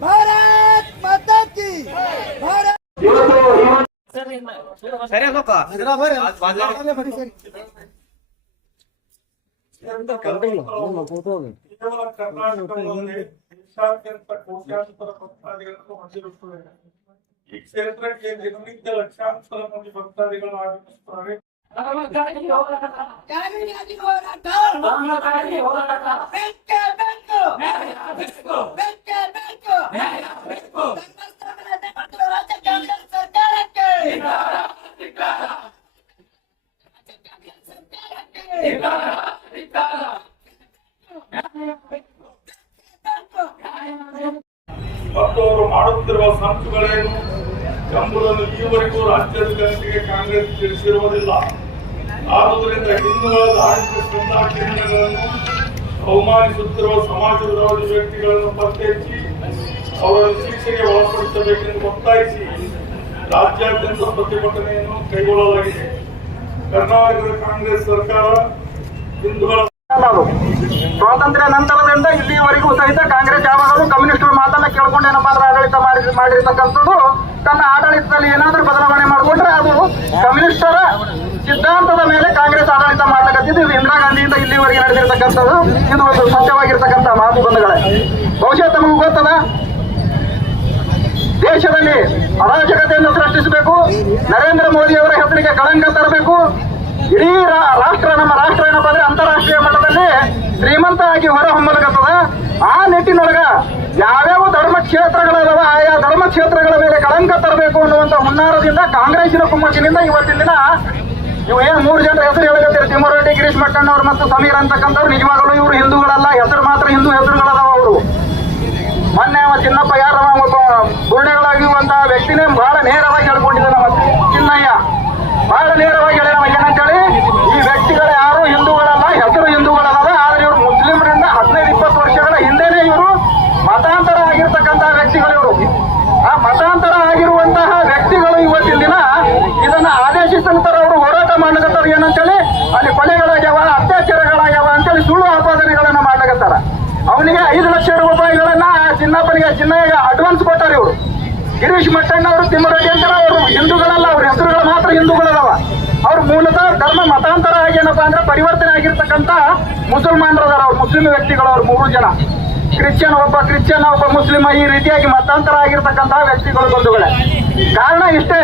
भारत माता की भारत ಸರಿ ಅಲ್ಲಪ್ಪ ಈ ಕ್ಷೇತ್ರಕ್ಕೆ ನಿರ್ಮಿತ ಲಕ್ಷಾಂತರ ಮಂದಿ ಭಕ್ತಾದಿಗಳು ಆಗಮಿಸುತ್ತಾರೆ ಹೋರಾಟ ಹೋರಾಟ ಮತ್ತು ಅವರು ಮಾಡುತ್ತಿರುವ ಸಂಚುಗಳೇನು ಎಂಬುದನ್ನು ಈವರೆಗೂ ರಾಜ್ಯದ ಜನತೆಗೆ ಕಾಂಗ್ರೆಸ್ ತಿಳಿಸಿರುವುದಿಲ್ಲ. ಆದುದರಿಂದ ಹಿಂದುಗಳ ಧಾರ್ಮಿಕ ಶ್ರದ್ಧಾ ಅವಮಾನಿಸುತ್ತಿರುವ ಸಮಾಜ ವಿರೋಧಿ ವ್ಯಕ್ತಿಗಳನ್ನು ಪತ್ತೆ ಹಚ್ಚಿ ಅವರನ್ನು ಶಿಕ್ಷೆಗೆ ಒಳಪಡಿಸಬೇಕೆಂದು ಒತ್ತಾಯಿಸಿ ರಾಜ್ಯಾದ್ಯಂತ ಪ್ರತಿಭಟನೆಯನ್ನು ಕೈಗೊಳ್ಳಲಾಗಿದೆ. ಕರ್ನಾಟಕದ ಕಾಂಗ್ರೆಸ್ ಸರ್ಕಾರ ಹಿಂದೂಗಳ ಸ್ವಾತಂತ್ರ್ಯ ನಂತರದಿಂದ ಇಲ್ಲಿವರೆಗೂ ಸಹಿತ ಕಾಂಗ್ರೆಸ್ ಯಾವಾಗಲೂ ಕಮ್ಯುನಿಸ್ಟರ ಮಾತನ್ನ ಕೇಳ್ಕೊಂಡೇನಪ್ಪ ಅಂದ್ರೆ ಆಡಳಿತ ಮಾಡಿ ಮಾಡಿರ್ತಕ್ಕಂಥದ್ದು, ತನ್ನ ಆಡಳಿತದಲ್ಲಿ ಏನಾದರೂ ಬದಲಾವಣೆ ಮಾಡಿಕೊಂಡ್ರೆ ಅದು ಕಮ್ಯುನಿಸ್ಟರ ಸಿದ್ಧಾಂತದ ಮೇಲೆ ಗಾಂಧಿಯಿಂದ ಇಲ್ಲಿವರೆಗೆ ನಡೆದಿರತಕ್ಕಂಥದ್ದು, ಇದು ಒಂದು ಸತ್ಯವಾಗಿರ್ತಕ್ಕಂಥ ಮಾತು ಬಂಧುಗಳೇ. ಬಹುಶಃ ತಮಗೂ ಗೊತ್ತದ? ದೇಶದಲ್ಲಿ ಅರಾಜಕತೆಯನ್ನು ಸೃಷ್ಟಿಸಬೇಕು, ನರೇಂದ್ರ ಮೋದಿ ಅವರ ಹೆಸರಿಗೆ ಕಳಂಕ ತರಬೇಕು. ಇಡೀ ರಾಷ್ಟ್ರ, ನಮ್ಮ ರಾಷ್ಟ್ರ ಏನಪ್ಪ ಅಂದ್ರೆ ಅಂತಾರಾಷ್ಟ್ರೀಯ ಮಟ್ಟದಲ್ಲಿ ಶ್ರೀಮಂತ ಆಗಿ ಹೊರ ಹೊಮ್ಮಲಕತ್ತದ ಆ ನಿಟ್ಟಿನೊಳಗ ಯಾವ್ಯಾವ ಧರ್ಮ ಕ್ಷೇತ್ರಗಳದಾವ, ಆಯಾ ಧರ್ಮ ಕ್ಷೇತ್ರಗಳ ಮೇಲೆ ಕಳಂಕ ತರಬೇಕು ಅನ್ನುವಂತ ಹುನ್ನಾರದಿಂದ ಕಾಂಗ್ರೆಸ್ಸಿನ ಕುಮ್ಮಕ್ಕಿನಿಂದ ಇವತ್ತಿನ ದಿನ ಏನ್ ಮೂರು ಜನರ ಹೆಸರು ಹೇಳಕತ್ತೀರಿ? ತಿಮ್ಮರೆಡ್ಡಿ ಗಿರೀಶ್ ಮಟ್ಟಣ್ಣವ್ರು ಮತ್ತು ಸಮೀರ್ ಅಂತಕ್ಕಂಥವ್ರು ನಿಜವಾಗಲೂ ಇವರು ಹಿಂದೂಗಳಲ್ಲ, ಹೆಸರು ಮಾತ್ರ ಹಿಂದೂ ಹೆಸರುಗಳದಾವ ಅವರು. ಮೊನ್ನೆ ಅವ ಚಿನ್ನಪ್ಪ ಯಾರವ? ಒಬ್ಬ ಗುರುಡೆಗಳಾಗಿರುವಂತಹ ವ್ಯಕ್ತಿನೇ ಬಹಳ ನೇರವಾಗಿ ಹೇಳ್ಕೊಂಡಿದ್ದ ನಮ್ಮ ಚಿನ್ನಯ್ಯ ಬಹಳ ನೇರವಾಗಿ ಹೇಳ್ಯಾವ ಏನಂತೇಳಿ ಈ ವ್ಯಕ್ತಿಗಳು ಯಾರು ಹಿಂದೂಗಳಲ್ಲ ಹೆಸರು ಹಿಂದೂಗಳಲ್ಲ ಆದ್ರೆ ಇವರು ಮುಸ್ಲಿಮರಿಂದ ಹದಿನೈದು ಇಪ್ಪತ್ತು ವರ್ಷಗಳ ಹಿಂದೆನೆ ಇವರು ಮತಾಂತರ ಆಗಿರ್ತಕ್ಕಂತಹ ವ್ಯಕ್ತಿಗಳು ಇವರು ಆ ಮತಾಂತರ ಆಗಿರುವಂತಹ ವ್ಯಕ್ತಿಗಳು ಇವತ್ತಿನ ದಿನ ಇದನ್ನ ಆದೇಶಿಸಿದ ನಂತರ ಅವರು ಹೋರಾಟ ಮಾಡ್ಲಿಕತ್ತಾರ ಏನಂತೇಳಿ, ಅಲ್ಲಿ ಕೊಲೆಗಳಾಗ್ಯಾವ, ಅತ್ಯಾಚಾರಗಳಾಗ್ಯಾವ ಅಂತೇಳಿ ಸುಳ್ಳು ಆಪಾದನೆಗಳನ್ನ ಮಾಡ್ಲಿಕತ್ತಾರ. ಅವನಿಗೆ ಐದು ಲಕ್ಷ ರೂಪಾಯಿಗಳನ್ನ ಚಿನ್ನಪ್ಪನಿಗೆ ಚಿನ್ನಯ್ಯ ಅಡ್ವಾನ್ಸ್ ಕೊಟ್ಟಾರ ಇವರು. ಗಿರೀಶ್ ಮಟ್ಟಣ್ಣ ಅವರು ತಿಮ್ಮರೆಡ್ಡಿ ಅಂತಾರ ಅವರು ಹಿಂದೂಗಳಲ್ಲ, ಅವ್ರ ಹೆಸರುಗಳು ಮಾತ್ರ ಹಿಂದೂಗಳದಾವ. ಅವ್ರ ಮೂಲತಃ ಧರ್ಮ ಮತಾಂತರ ಏನಪ್ಪಾ ಅಂದ್ರೆ ಪರಿವರ್ತನೆ ಆಗಿರ್ತಕ್ಕಂಥ ಮುಸಲ್ಮಾನರದಾರ ಅವ್ರು, ಮುಸ್ಲಿಂ ವ್ಯಕ್ತಿಗಳು ಅವ್ರು ಮೂರು ಜನ. ಕ್ರಿಶ್ಚಿಯನ್ ಒಬ್ಬ ಕ್ರಿಶ್ಚಿಯನ್ ಒಬ್ಬ ಮುಸ್ಲಿಮ, ಈ ರೀತಿಯಾಗಿ ಮತಾಂತರ ಆಗಿರ್ತಕ್ಕಂತಹ ವ್ಯಕ್ತಿಗಳು ಬಂಧುಗಳೇ. ಕಾರಣ ಇಷ್ಟೇ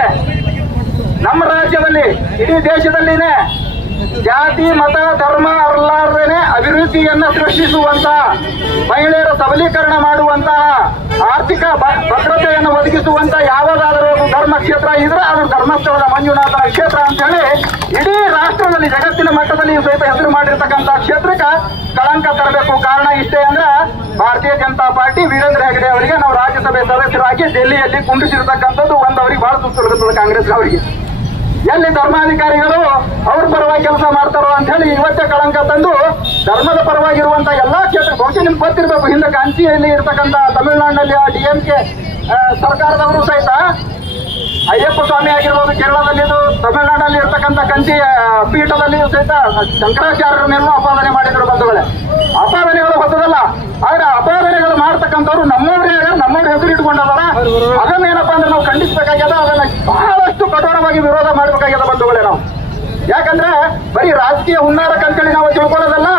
ನಮ್ಮ ರಾಜ್ಯದಲ್ಲಿ, ಇಡೀ ದೇಶದಲ್ಲಿನೇ ಜಾತಿ, ಮತ, ಧರ್ಮ, ಅರ್ಲಾರ್ದೇನೆ ಅಭಿವೃದ್ಧಿಯನ್ನ ಸೃಷ್ಟಿಸುವಂತಹ ಮಹಿಳೆಯರ ಸಬಲೀಕರಣ ಮಾಡುವಂತಹ ಆರ್ಥಿಕ ಭದ್ರತೆಯನ್ನು ಒದಗಿಸುವಂತ ಯಾವುದಾದರೂ ಧರ್ಮ ಕ್ಷೇತ್ರ ಇದ್ರೆ ಅದು ಧರ್ಮಸ್ಥಳದ ಮಂಜುನಾಥನ ಕ್ಷೇತ್ರ ಅಂತ ಹೇಳಿ ಇಡೀ ರಾಷ್ಟ್ರದಲ್ಲಿ, ಜಗತ್ತಿನ ಮಟ್ಟದಲ್ಲಿ ಸಹಿತ ಹೆಸರು ಮಾಡಿರ್ತಕ್ಕಂತಹ ಕ್ಷೇತ್ರಕ್ಕೆ ಕಳಂಕ ತರಬೇಕು ಕಾರಣ ಇಷ್ಟೇ ಅಂದ್ರೆ ಭಾರತೀಯ ಜನತಾ ಪಾರ್ಟಿ ವೀರೇಂದ್ರ ಹೆಗಡೆ ಅವರಿಗೆ ನಾವು ರಾಜ್ಯಸಭೆ ಸದಸ್ಯರಾಗಿ ಡೆಲ್ಲಿಯಲ್ಲಿ ಕುಂಡಿಸಿರ್ತಕ್ಕಂಥದ್ದು ಒಂದು ಅವರಿಗೆ ಬಹಳ ಸುಸ್ತಿರುತ್ತದೆ ಕಾಂಗ್ರೆಸ್ ಅವರಿಗೆ ಧರ್ಮಾಧಿಕಾರಿಗಳು ಅವ್ರ ಪರವಾಗಿ ಕೆಲಸ ಮಾಡ್ತಾರೋ ಅಂತ ಹೇಳಿ ಇವತ್ತೇ ಕಳಂಕ ತಂದು ಧರ್ಮದ ಪರವಾಗಿರುವಂತ ಎಲ್ಲಾ ಕ್ಷೇತ್ರ, ಬಹುಶಃ ನಿಮ್ಗೆ ಗೊತ್ತಿರಬೇಕು, ಹಿಂದೆ ಕಾಂಚಿಯಲ್ಲಿ ಇರ್ತಕ್ಕಂಥ ತಮಿಳುನಾಡಿನಲ್ಲಿ ಡಿ ಎಂ ಕೆ ಸರ್ಕಾರದವರು ಸಹಿತ ಅಯ್ಯಪ್ಪ ಸ್ವಾಮಿ ಆಗಿರ್ಬೋದು ಕೇರಳದಲ್ಲಿದು ತಮಿಳುನಾಡಲ್ಲಿ ಇರ್ತಕ್ಕಂಥ ಕಂಚಿ ಪೀಠದಲ್ಲಿ ಸಹಿತ ಶಂಕರಾಚಾರ್ಯರ ಮೇಲೂ ಅಪಾದನೆ ಮಾಡಿದ್ರು ಬಂಧುಗಳೇ. ಅಪಾದನೆಗಳು ಹೊಸದಲ್ಲ. ಆದ್ರೆ ಅಪಾದನೆಗಳು ಮಾಡ್ತಕ್ಕಂಥವ್ರು ನಮ್ಮವ್ರೇ ನಮ್ಮವ್ರ ಹೆಸರು ಇಟ್ಕೊಂಡವರ. ಅದನ್ನೇನಪ್ಪಾ ಅಂದ್ರೆ ನಾವು ಖಂಡಿಸಬೇಕಾಗ್ಯದ, ಅದನ್ನ ಬಹಳಷ್ಟು ಕಠೋರವಾಗಿ ವಿರೋಧ ಮಾಡಬೇಕಾಗ್ಯದ ಬಂಧುಗಳೇ ನಾವು. ಯಾಕಂದ್ರೆ ಬರೀ ರಾಜಕೀಯ ಹುನ್ನಾರಕ್ಕಂತೇಳಿ ನಾವು ತಿಳ್ಕೊಳ್ಳೋದಲ್ಲ,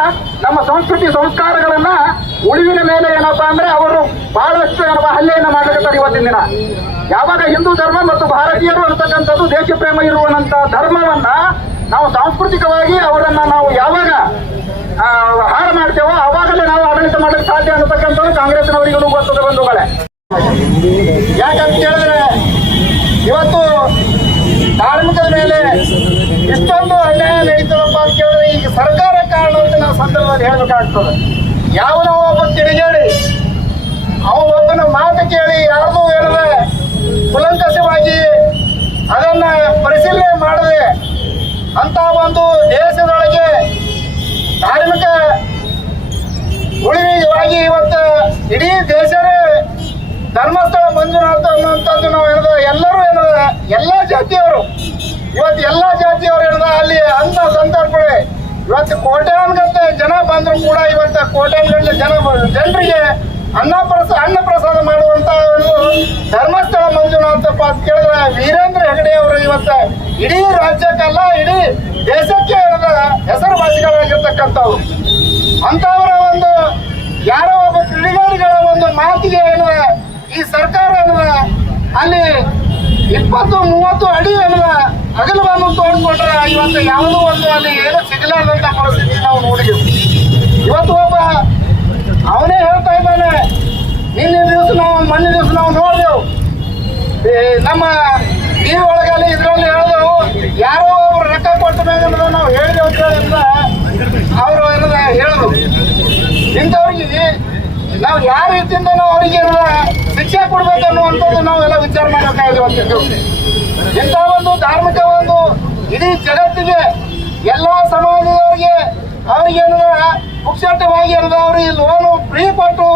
ನಮ್ಮ ಸಂಸ್ಕೃತಿ ಸಂಸ್ಕಾರಗಳನ್ನ ಉಳಿವಿನ ಮೇಲೆ ಏನಪ್ಪ ಅಂದ್ರೆ ಅವರು ಬಹಳಷ್ಟು ಏನಪ್ಪ ಹಲ್ಲೆಯನ್ನು ಮಾಡ್ಲಿಕತ್ತಾರೆ ಇವತ್ತಿನ ದಿನ. ಯಾವಾಗ ಹಿಂದೂ ಧರ್ಮ ಮತ್ತು ಭಾರತೀಯರು ಅಂತಕ್ಕಂಥದ್ದು ದೇಶ ಪ್ರೇಮ ಇರುವಂತ ಧರ್ಮವನ್ನ ನಾವು ಸಾಂಸ್ಕೃತಿಕವಾಗಿ ಅವರನ್ನ ನಾವು ಯಾವಾಗ ಹಾಳು ಮಾಡ್ತೇವೋ ಅವಾಗಲೇ ನಾವು ಆಡಳಿತ ಮಾಡಲಿಕ್ಕೆ ಸಾಧ್ಯ ಅನ್ನತಕ್ಕಂಥದ್ದು ಕಾಂಗ್ರೆಸ್ನವರಿಗೂ ಗೊತ್ತದ ಬಂಧುಗಳೇ. ಯಾಕಂತ ಹೇಳಿದ್ರೆ ಇವತ್ತು ಕಾರ್ಮಿಕರ ಮೇಲೆ ಇಷ್ಟೊಂದು ಅನ್ಯಾಯ ನಡೀತದಪ್ಪ ಅಂತ ಕೇಳಿದ್ರೆ ಈಗ ಸರ್ಕಾರ ಕಾರಣ ಅಂತ ನಾವು ಸಂದರ್ಭದಲ್ಲಿ ಹೇಳಬೇಕಾಗ್ತದೆ. ಯಾವನೋ ಒಬ್ಬ ತಿಳಿಗೇಳಿ ಅವ ಒಬ್ಬನ ಮಾತು ಕೇಳಿ ಯಾರ್ದು ಏನದ ಕುಲಂಕಷವಾಗಿ ಅದನ್ನ ಪರಿಶೀಲನೆ ಮಾಡದೆ ಅಂತ ಒಂದು ದೇಶದೊಳಗೆ ಧಾರ್ಮಿಕ ಉಳಿವಿಗಾಗಿ ಇವತ್ತು ಇಡೀ ದೇಶವೇ ಧರ್ಮಸ್ಥಳ ಮಂಜುನಾಥ ಅನ್ನುವಂಥದ್ದು ನಾವು ಹೇಳಿದ ಎಲ್ಲರೂ ಏನದ ಎಲ್ಲ ಜಾತಿಯವರು. ಇವತ್ತು ಎಲ್ಲ ಜಾತಿಯವರು ಹೇಳಿದ ಅಲ್ಲಿ ಅಂತ ಸಂದರ್ಭಗಳೇ ಇವತ್ತು ಕೋಟ್ಯಾನುಗಟ್ಟಲೆ ಜನ ಬಂದ್ರು ಕೂಡ ಇವತ್ತು ಕೋಟ್ಯಾನುಗಟ್ಟಲೆ ಜನ ಜನರಿಗೆ ಅನ್ನ ಪ್ರಸ, ಅನ್ನ ಪ್ರಸಾದ ಮಾಡುವಂತ ಒಂದು ಧರ್ಮಸ್ಥಳ ಮಂಜುನಾಥಪ್ಪ ಅಂತ ಕೇಳಿದ್ರೆ ವೀರೇಂದ್ರ ಹೆಗಡೆ ಅವರು ಇವತ್ತ ಇಡೀ ರಾಜ್ಯಕ್ಕಲ್ಲ, ಇಡೀ ದೇಶಕ್ಕೆ ಹೆಸರುವಾಸಿಗಳಾಗಿರ್ತಕ್ಕಂಥವ್ರು. ಅಂತವರ ಒಂದು ಯಾರೋ ಒಬ್ಬ ಕ್ರೀಡಾಳಿಗಳ ಒಂದು ಮಾತಿಗೆ ಏನು ಈ ಸರ್ಕಾರ ಏನದ ಅಲ್ಲಿ ಇಪ್ಪತ್ತು, ಮೂವತ್ತು ಅಡಿ ಏನದ ಅಗಲವನ್ನು ತೋಡ್ಕೊಂಡ್ರೆ ಇವತ್ತು ಯಾವುದೋ ಒಂದು ಅಲ್ಲಿ ಏನು ಸಿಗಲಾರ್ದಂತ ಪರಿಸ್ಥಿತಿ ನಾವು ನೋಡಿದೆವು. ಇವತ್ತು ಒಬ್ಬ ಅವನೇ ಹೇಳ್ತಾ ಇದ್ದಾನೆ, ನಿನ್ನೆ ದಿವಸ ನಾವು, ಮೊನ್ನೆ ದಿವಸ ನಾವು ನೋಡಿದೆವು. ನಮ್ಮ ಈ ಒಳಗಲ್ಲಿ ಇದರಲ್ಲಿ ಹೇಳಿದೆವು ಯಾರೋ ಒಬ್ರು ರೊಕ್ಕ ಕೊಟ್ಟ ಮೇಲೆ ನಾವು ಹೇಳಿದೆವು ಅಂತ ಅವರು ಏನದ ಹೇಳಿದ್ರು. ಇಂಥವ್ರಿಗೆ ನಾವು ಯಾವ ರೀತಿಯಿಂದ ನಾವು ಅವರಿಗೆ ಶಿಕ್ಷೆ ಕೊಡ್ಬೇಕು ಅನ್ನುವಂಥದ್ದು ನಾವೆಲ್ಲ ವಿಚಾರ ಮಾಡಬೇಕಾಗಿರುವಂಥದ್ದು ಇಂಥ ಒಂದು ಧಾರ್ಮಿಕ ಇಡೀ ಜಗತ್ತಿಗೆ ಎಲ್ಲಾ ಸಮಾಜದವರಿಗೆ ಅವ್ರಿಗೆ ಮುಕ್ಷಟವಾಗಿ ಏನದ ಅವ್ರಿಗೆ ಲೋನು ಫ್ರೀ ಕೊಟ್ಟು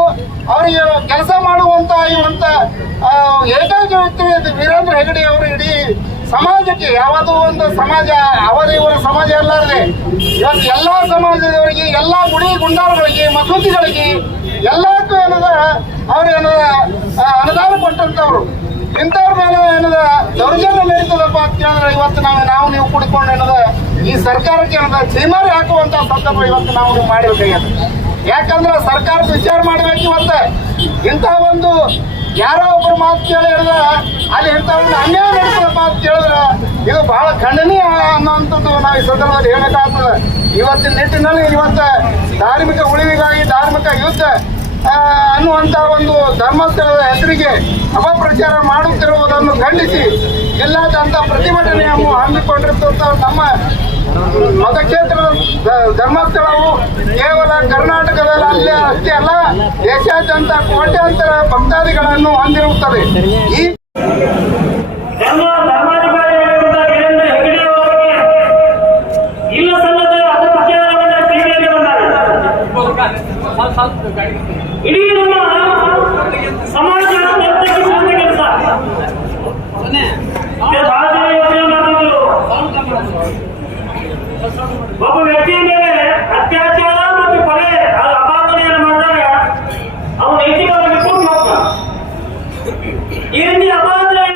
ಅವರಿಗೆ ಕೆಲಸ ಮಾಡುವಂತ ಇವಂತ ಏಕೈಕ ವ್ಯಕ್ತಿ ವೀರೇಂದ್ರ ಹೆಗಡೆ ಅವರು ಇಡೀ ಸಮಾಜಕ್ಕೆ, ಯಾವುದೋ ಒಂದು ಸಮಾಜ ಅವರ ಇವರ ಸಮಾಜ ಅಲ್ಲಾರದೆ ಇವತ್ತು ಎಲ್ಲಾ ಸಮಾಜದವರಿಗೆ, ಎಲ್ಲಾ ಗುಡಿ ಗುಂಡಾರಗಳಿಗೆ, ಮಸೂತಿಗಳಿಗೆ ಎಲ್ಲಕ್ಕೂ ಏನದ ಅವ್ರು ಏನದ ಅನುದಾನ ಕೊಟ್ಟಂತವ್ರು. ಇಂಥವ್ರ ಮೇಲೆ ಏನದ ಕೇಳಿದ್ರೆ ಇವತ್ತು ನಾವು ನಾವು ನೀವು ಕುಡ್ಕೊಂಡು ಏನದ? ಈ ಸರ್ಕಾರಕ್ಕೆ ಏನದ? ಸೀಮಾರಿ ಹಾಕುವಂತ ಸಂದರ್ಭ ಇವತ್ತು ನಾವು ನೀವು ಮಾಡಿರ್ಬೇಕಾಗ್ಯದ ಯಾಕಂದ್ರೆ ಸರ್ಕಾರದ ವಿಚಾರ ಮಾಡ್ಬೇಕು ಇವತ್ತು. ಇಂಥ ಒಂದು ಯಾರೋ ಒಬ್ಬರು ಮಾತು ಕೇಳಿದ್ರೆ ಅಲ್ಲಿ ಇಂಥ ಒಂದು ಅನ್ಯಾಯ ನಡೆಸಿದ ಮಾತು ಕೇಳಿದ್ರೆ ಇದು ಬಹಳ ಖಂಡನೀಯ ಅನ್ನೋಂಥದ್ದು ನಾವು ಈ ಸಂದರ್ಭದಲ್ಲಿ ಹೇಳಬೇಕಾಗ್ತದೆ ಇವತ್ತಿನ ನಿಟ್ಟಿನಲ್ಲಿ ಇವತ್ತು ಧಾರ್ಮಿಕ ಉಳಿವಿಗಾಗಿ ಧಾರ್ಮಿಕ ಯುದ್ಧ ಅನ್ನುವಂಥ ಒಂದು ಧರ್ಮಸ್ಥಳದ ಹೆಸರಿಗೆ ಅಪಪ್ರಚಾರ ಮಾಡುತ್ತಿರುವುದನ್ನು ಖಂಡಿಸಿ ಜಿಲ್ಲಾದ್ಯಂತ ಪ್ರತಿಭಟನೆಯನ್ನು ಹಮ್ಮಿಕೊಂಡಿರ್ತಂತ ನಮ್ಮ ಮತಕ್ಷೇತ್ರದ ಧ- ಧರ್ಮಸ್ಥಳವು ಕೇವಲ ಕರ್ನಾಟಕದಲ್ಲಿ ಅಷ್ಟೇ ಅಲ್ಲ, ದೇಶಾದ್ಯಂತ ಕೋಟ್ಯಾಂತರ ಭಕ್ತಾದಿಗಳನ್ನು ಹೊಂದಿರುತ್ತದೆ. ಈ